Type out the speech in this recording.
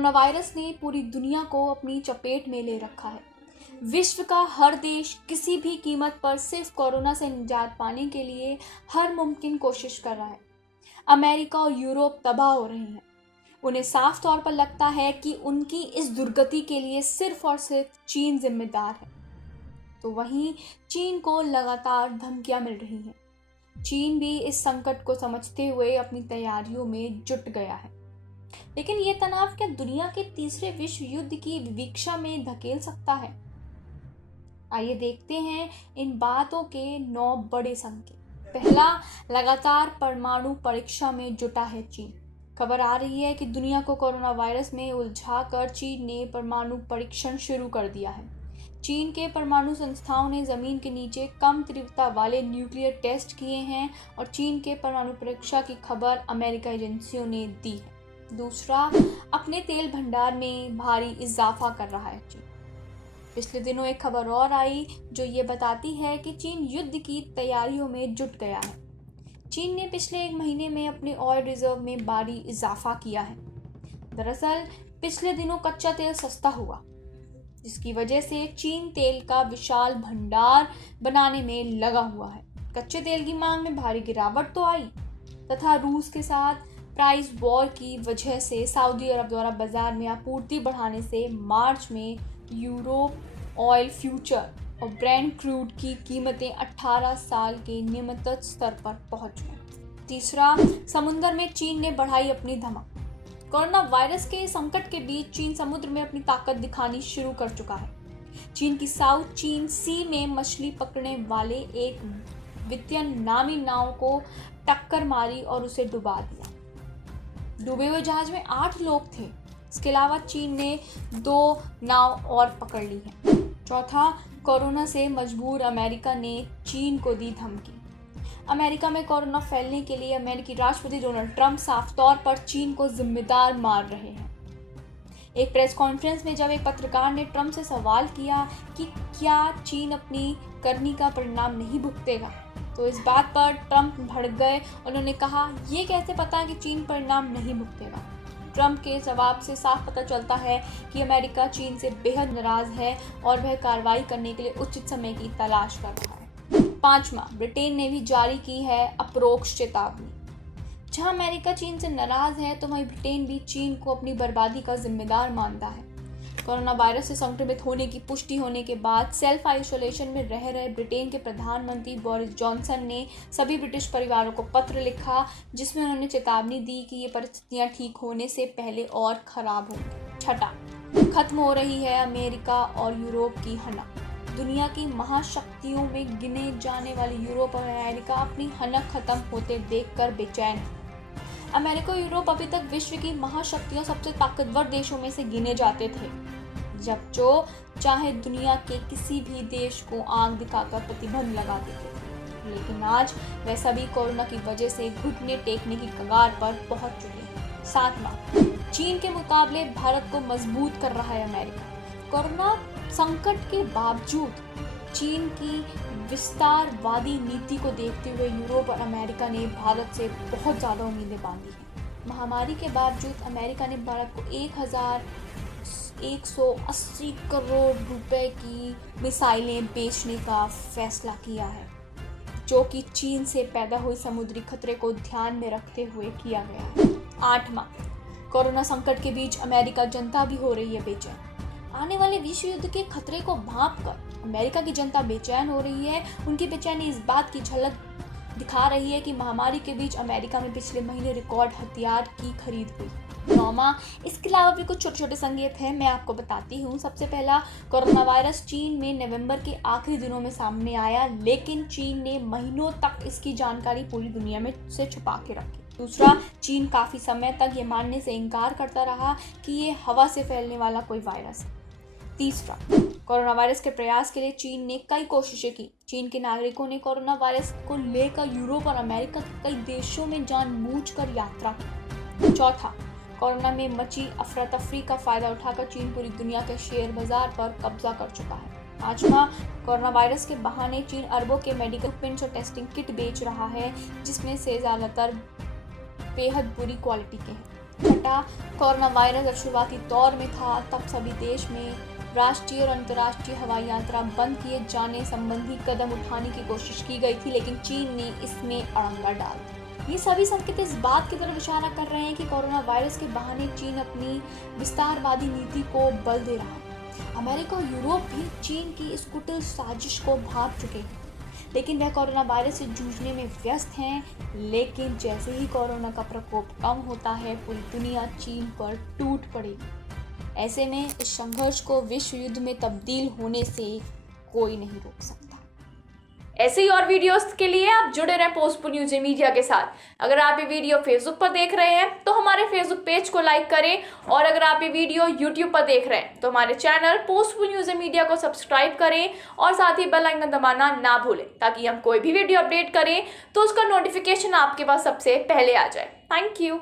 Corona virus ने पूरी दुनिया को अपनी चपेट में ले रखा है। विश्व का हर देश किसी भी कीमत पर सिर्फ कोरोना से निजात पाने के लिए हर मुमकिन कोशिश कर रहा है। अमेरिका और यूरोप तबाह हो रहे हैं। उन्हें साफ तौर पर लगता है कि उनकी इस दुर्गति के लिए सिर्फ और सिर्फ चीन जिम्मेदार है। तो वहीं चीन को लगातार धमकियां मिल रही हैं। चीन भी इस संकट को समझते हुए अपनी तैयारियों में जुट गया है। लेकिन ये तनाव क्या दुनिया के तीसरे विश्व युद्ध की विवक्षा में धकेल सकता है? आइए देखते हैं इन बातों के 9 बड़े संकेत। पहला, लगातार परमाणु परीक्षा में जुटा है चीन। खबर आ रही है कि दुनिया को कोरोना वायरस में उलझाकर चीन ने परमाणु परीक्षण शुरू कर दिया है। चीन के परमाणु संस्थाओं ने जमीन के नीचे कम तीव्रता वाले न्यूक्लियर टेस्ट किए हैं और चीन के परमाणु परीक्षा की खबर अमेरिका एजेंसियों ने दी है। दूसरा, अपने तेल भंडार में भारी इजाफा कर रहा है चीन। पिछले दिनों एक खबर और आई जो ये बताती है कि चीन युद्ध की तैयारियों में जुट गया है। चीन ने पिछले 1 महीने में अपने ऑयल रिजर्व में भारी इजाफा किया है। दरअसल पिछले दिनों कच्चा तेल सस्ता हुआ, जिसकी वजह से चीन तेल का विशाल भंडार बनाने में लगा हुआ है। कच्चे तेल की मांग में भारी गिरावट तो आई तथा रूस के साथ प्राइस वॉर की वजह से सऊदी अरब द्वारा बाजार में आपूर्ति बढ़ाने से मार्च में यूरोप ऑयल फ्यूचर और ब्रेंट क्रूड की कीमतें 18 साल के निम्नतम स्तर पर पहुंच गई। तीसरा, समुद्र में चीन ने बढ़ाई अपनी धमक। कोरोना वायरस के संकट के बीच चीन समुद्र में अपनी ताकत दिखानी शुरू कर चुका है। चीन की साउथ चीन सी में मछली पकड़ने वाले एक वितियन नामी नाव को टक्कर मारी और उसे डुबा दिया। डूबे हुए जहाज में 8 लोग थे। इसके अलावा चीन ने 2 नाव और पकड़ ली है। चौथा, कोरोना से मजबूर अमेरिका ने चीन को दी धमकी। अमेरिका में कोरोना फैलने के लिए अमेरिकी राष्ट्रपति डोनाल्ड ट्रंप साफ तौर पर चीन को जिम्मेदार मान रहे हैं। एक प्रेस कॉन्फ्रेंस में जब एक पत्रकार ने ट्रंप से सवाल किया कि क्या चीन अपनी करनी का परिणाम नहीं भुगतेगा, तो इस बात पर ट्रंप भड़क गए। उन्होंने कहा, ये कैसे पता कि चीन परिणाम नहीं भुगतेगा? ट्रंप के जवाब से साफ पता चलता है कि अमेरिका चीन से बेहद नाराज है और वह कार्रवाई करने के लिए उचित समय की तलाश कर रहा है। 5वां, ब्रिटेन ने भी जारी की है अपरोक्ष चेतावनी। जहां अमेरिका चीन से नाराज है तो वहीं ब्रिटेन भी चीन को अपनी बर्बादी का जिम्मेदार मानता है। कोरोना वायरस से संक्रमित होने की पुष्टि होने के बाद सेल्फ आइसोलेशन में रह रहे ब्रिटेन के प्रधानमंत्री बोरिस जॉनसन ने सभी ब्रिटिश परिवारों को पत्र लिखा, जिसमें उन्होंने चेतावनी दी कि ये परिस्थितियां ठीक होने से पहले और खराब होंगी। छठा, खत्म हो रही है अमेरिका और यूरोप की हनक। दुनिया की महाशक्तियों में गिने जाने वाली यूरोप और अमेरिका अपनी हनक खत्म होते देखकर बेचैन है। अमेरिका और यूरोप अभी तक विश्व की महाशक्तियों सबसे ताकतवर देशों में से गिने जाते थे, जब जो चाहे दुनिया के किसी भी देश को आंख दिखाकर प्रतिबंध लगा देते थे। लेकिन आज वह सभी कोरोना की वजह से घुटने टेकने की कगार पर पहुंच चुके हैं। 7वां, चीन के मुकाबले भारत को मजबूत कर रहा है अमेरिका। कोरोना संकट के बावजूद चीन की विस्तारवादी नीति को देखते हुए यूरोप और अमेरिका ने भारत से बहुत ज़्यादा उम्मीदें बांधी हैं। महामारी के बावजूद अमेरिका ने भारत को 1,180 करोड़ रुपए की मिसाइलें बेचने का फैसला किया है, जो कि चीन से पैदा हुई समुद्री खतरे को ध्यान में रखते हुए किया गया है। 8वां, कोरोना संकट के बीच अमेरिका जनता भी हो रही है बेचैन। आने वाले विश्व युद्ध के खतरे को भांपकर अमेरिका की जनता बेचैन हो रही है। उनकी बेचैनी इस बात की झलक दिखा रही है कि महामारी के बीच अमेरिका में पिछले महीने रिकॉर्ड हथियार की खरीद हुई। 9वां, इसके अलावा भी कुछ छोटे छोटे संकेत हैं, मैं आपको बताती हूँ। सबसे पहला, कोरोना वायरस चीन में नवंबर के आखिरी दिनों में सामने आया, लेकिन चीन ने महीनों तक इसकी जानकारी पूरी दुनिया में से छुपा के रखी। दूसरा, चीन काफी समय तक ये मानने से इनकार करता रहा कि ये हवा से फैलने वाला कोई वायरस है। तीसरा, कोरोना वायरस के प्रयास के लिए चीन ने कई कोशिशें की। चीन के नागरिकों ने कोरोना वायरस को लेकर यूरोप और अमेरिका के कई देशों में जानबूझकर यात्रा की। चौथा, कोरोना में मची अफरा तफरी का फायदा उठाकर चीन पूरी दुनिया के शेयर बाजार पर कब्जा कर चुका है। 5वां, कोरोना वायरस के बहाने चीन अरबों के मेडिकल पिंट्स और टेस्टिंग किट बेच रहा है, जिसमें से ज़्यादातर बेहद बुरी क्वालिटी के हैं। छठा, कोरोना वायरस जब शुरुआती दौर में था तब सभी देश में राष्ट्रीय और अंतर्राष्ट्रीय हवाई यात्रा बंद किए जाने संबंधी कदम उठाने की कोशिश की गई थी, लेकिन चीन ने इसमें अड़ंगा डाल दिया। ये सभी संकेत इस बात की तरफ इशारा कर रहे हैं कि कोरोना वायरस के बहाने चीन अपनी विस्तारवादी नीति को बल दे रहा है। अमेरिका और यूरोप भी चीन की इस कुटिल साजिश को भांप चुके हैं, लेकिन वह कोरोना वायरस से जूझने में व्यस्त हैं। लेकिन जैसे ही कोरोना का प्रकोप कम होता है, पूरी दुनिया चीन पर टूट पड़ेगी। ऐसे में इस संघर्ष को विश्व युद्ध में तब्दील होने से कोई नहीं रोक सकता। ऐसे ही और वीडियोस के लिए आप जुड़े रहें पोस्टफुल न्यूज मीडिया के साथ। अगर आप ये वीडियो फेसबुक पर देख रहे हैं तो हमारे फेसबुक पेज को लाइक करें, और अगर आप ये वीडियो यूट्यूब पर देख रहे हैं तो हमारे चैनल पोस्टफुल न्यूज मीडिया को सब्सक्राइब करें और साथ ही बेल आइकन दबाना ना भूलें, ताकि हम कोई भी वीडियो अपडेट करें तो उसका नोटिफिकेशन आपके पास सबसे पहले आ जाए। Thank you.